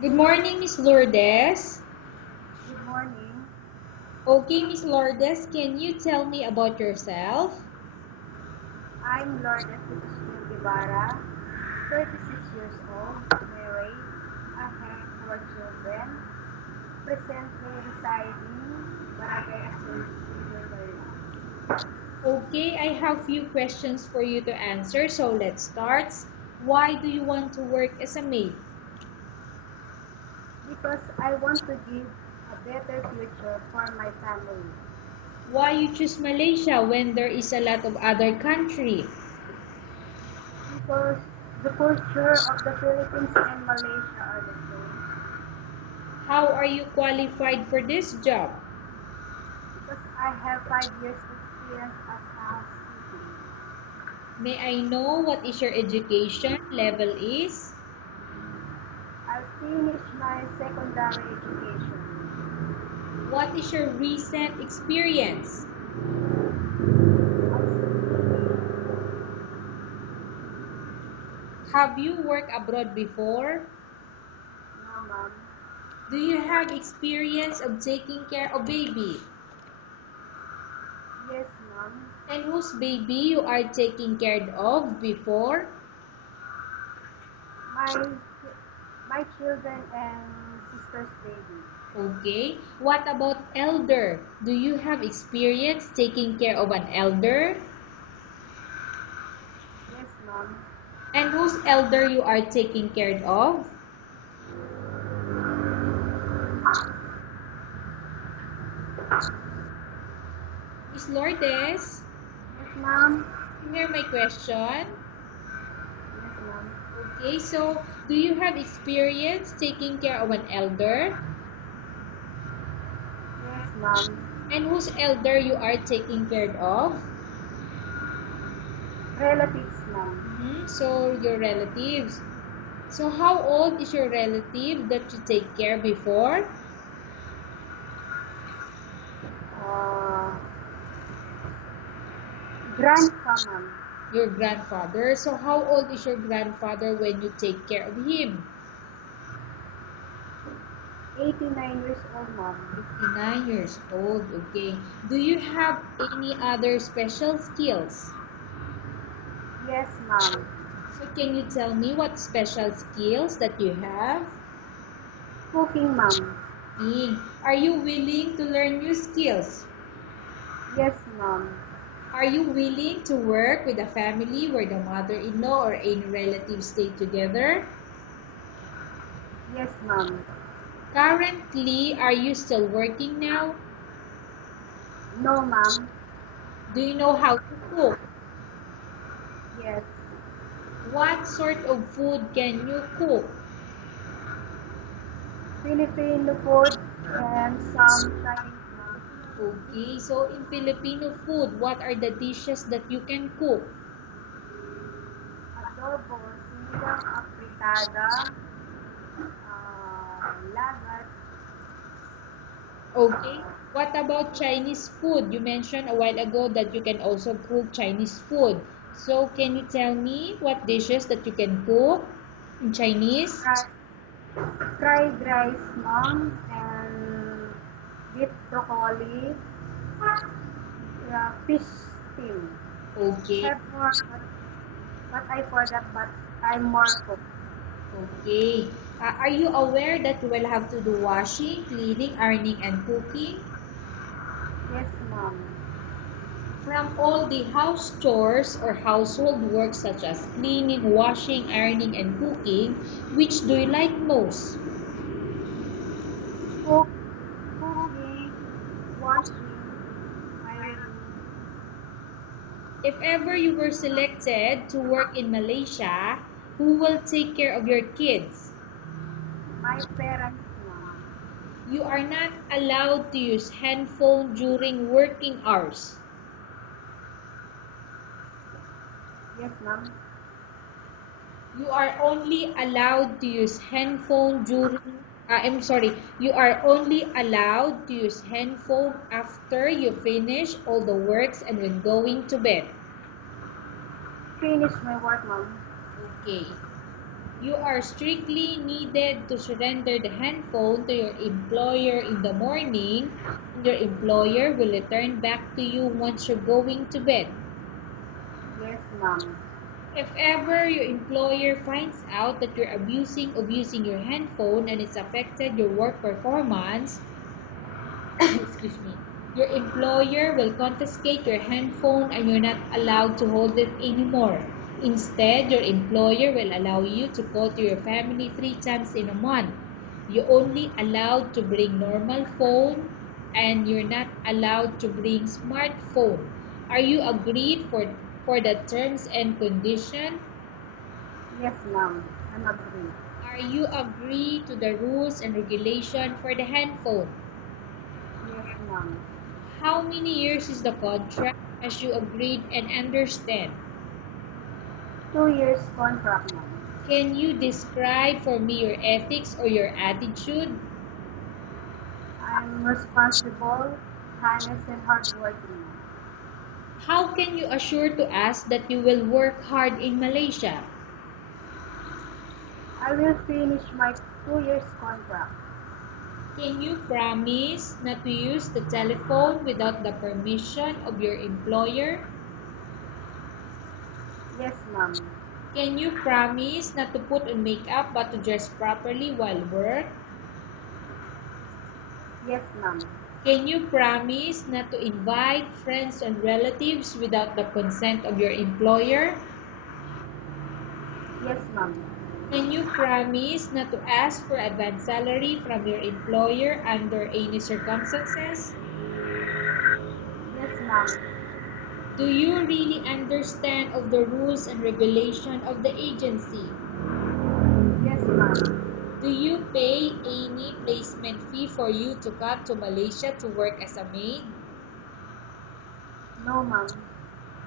Good morning, Miss Lourdes. Good morning. Okay, Miss Lourdes, can you tell me about yourself? I'm Lourdes Guevara, 36 years old, married. I have four children, presently residing Barangay Asun, Manila. Okay, I have few questions for you to answer, so let's start. Why do you want to work as a maid? Because I want to give a better future for my family. Why you choose Malaysia when there is a lot of other country? Because the culture of the Philippines and Malaysia are the same. How are you qualified for this job? Because I have 5 years experience as a CPA. May I know what is your education level is? I finished my secondary education. What is your recent experience? Have you worked abroad before? No, ma'am. Do you have experience of taking care of baby? Yes, ma'am. And whose baby you are taking care of before? My my children and sister's baby. Okay. What about elder? Do you have experience taking care of an elder? Yes, ma'am. And whose elder you are taking care of? Miss Lourdes, Yes, ma'am. you hear my question? Yes, ma'am. Okay, so do you have experience taking care of an elder? Yes, ma'am. And whose elder you are taking care of? Relatives, ma'am. So your relatives. So how old is your relative that you take care before? Uh, grandpa, ma'am. Your grandfather. So how old is your grandfather when you take care of him? 89 years old, ma'am. 59 years old. Okay. Do you have any other special skills? Yes, ma'am. So can you tell me what special skills that you have? Cooking, ma'am. Are you willing to learn new skills? Yes, ma'am. Are you willing to work with a family where the mother-in-law or any relatives stay together? Yes, ma'am. Currently, are you still working now? No, ma'am. Do you know how to cook? Yes. What sort of food can you cook? Filipino food and some Chinese, ma'am. Okay, so in Filipino food, what are the dishes that you can cook? Adobo, sinigang apritada, lagat, Okay, what about Chinese food? You mentioned a while ago that you can also cook Chinese food. So can you tell me what dishes that you can cook in Chinese? fri- fried rice, ma'am, and beef broccoli, fish stew. Okay, Have more, but I forgot, but I'm more cook. okay. Are you aware that you will have to do washing, cleaning, ironing, and cooking? Yes, ma'am. From all the house chores or household work such as cleaning, washing, ironing, and cooking, which do you like most? Cook, cooking, washing, ironing. If ever you were selected to work in Malaysia, who will take care of your kids? My parents, ma'am. You are not allowed to use handphone during working hours. Yes, ma'am. You are only allowed to use handphone during I'm sorry, you are only allowed to use handphone after you finish all the works and when going to bed. Finish my work, ma'am. Okay. You are strictly needed to surrender the handphone to your employer in the morning, and your employer will return back to you once you're going to bed. Yes, ma'am. If ever your employer finds out that you're abusing of using your handphone and it's affected your work performance, excuse me, your employer will confiscate your handphone and you're not allowed to hold it anymore. Instead, your employer will allow you to call to your family 3 times in a month. You're only allowed to bring normal phone and you're not allowed to bring smartphone. Are you agreed for the terms and condition? Yes, ma'am. I'm agreed. Are you agree to the rules and regulation for the handphone? Yes, ma'am. How many years is the contract as you agreed and understand? 2 years contract, ma'am. Can you describe for me your ethics or your attitude? I'm responsible, honest, and hardworking. How can you assure to us that you will work hard in Malaysia? I will finish my 2 years contract. Can you promise not to use the telephone without the permission of your employer? Yes, ma'am. Can you promise not to put on makeup but to dress properly while work? Yes, ma'am. Can you promise not to invite friends and relatives without the consent of your employer? Yes, ma'am. Can you promise not to ask for advance salary from your employer under any circumstances? Yes, ma'am. Do you really understand of the rules and regulation of the agency? Yes, ma'am. Do you pay any placement fee for you to come to Malaysia to work as a maid? No, ma'am.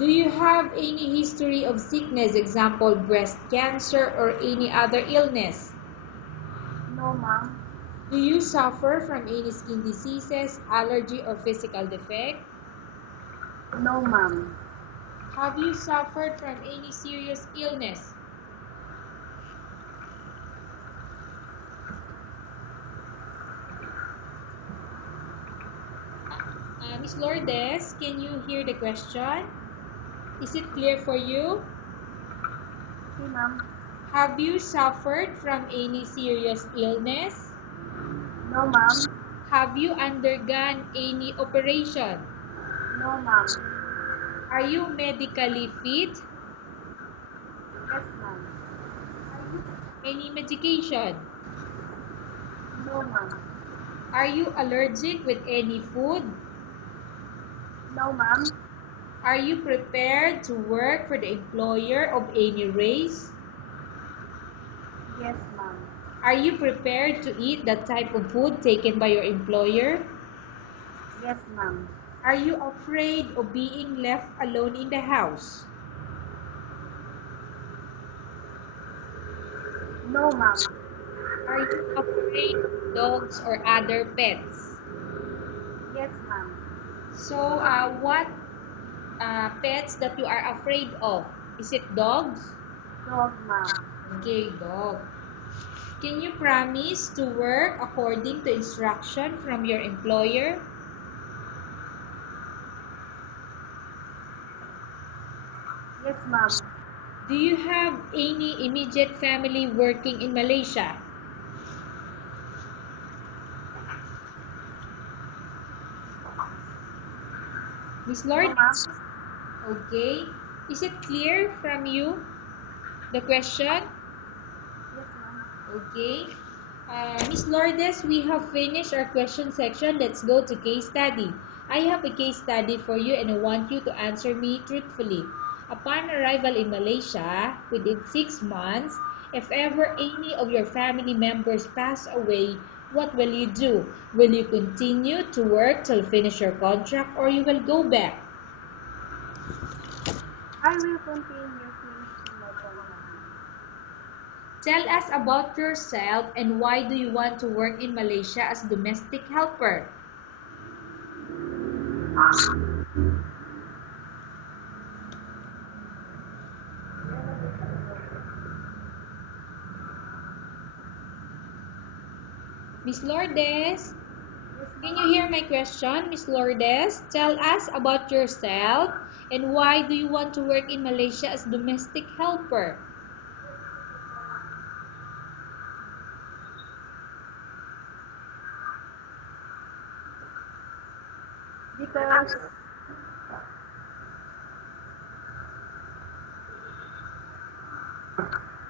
Do you have any history of sickness, example breast cancer or any other illness? No, ma'am. Do you suffer from any skin diseases, allergy or physical defect? No, ma'am. Have you suffered from any serious illness? Miss Lourdes, can you hear the question? Is it clear for you? Okay, ma'am. Have you suffered from any serious illness? No, ma'am. Have you undergone any operation? No, ma'am. Are you medically fit? Yes, ma'am. Any medication? No, ma'am. Are you allergic with any food? No, ma'am. Are you prepared to work for the employer of any race? Yes, ma'am. Are you prepared to eat that type of food taken by your employer? Yes, ma'am. Are you afraid of being left alone in the house? No, ma'am. Are you afraid of dogs or other pets? Yes, ma'am. So, what pets that you are afraid of? Is it dogs? Dog, ma'am. Okay, dog. Can you promise to work according to instruction from your employer? Yes, ma'am. Do you have any immediate family working in Malaysia? Miss No, Lord? ma'am. Okay. Is it clear from you, the question? Yes, ma'am. Okay. Miss Lourdes, we have finished our question section. Let's go to case study. I have a case study for you and I want you to answer me truthfully. Upon arrival in Malaysia, within 6 months, if ever any of your family members pass away, what will you do? Will you continue to work till finish your contract or you will go back? I will continue finishing my contract, ma'am. Tell us about yourself and why do you want to work in Malaysia as domestic helper? Miss Lourdes, Yes, can you ma'am. hear my question, Miss Lourdes? Tell us about yourself and why do you want to work in Malaysia as domestic helper? Because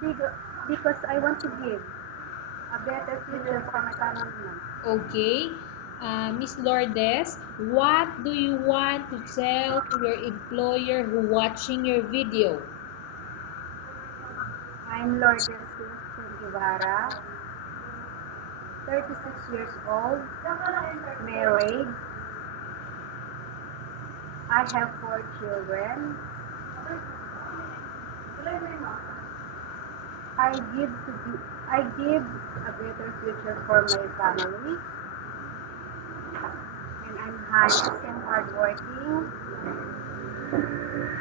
because because I want to give a better future for my family, ma'am. Okay. Miss Lourdes, what do you want to tell to your employer who watching your video? I'm Lourdes Celestian Guevara, 36 years old, married. I have 4 children. I give a better future for my family, and I'm honest and hardworking.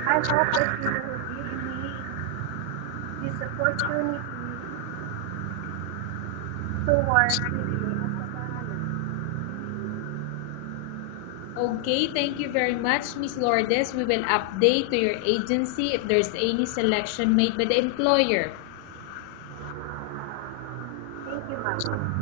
I hope that you will give me this opportunity to work with me as a family. Okay, thank you very much, Miss Lourdes. We will update to your agency if there's any selection made by the employer. Thank you, ma'am.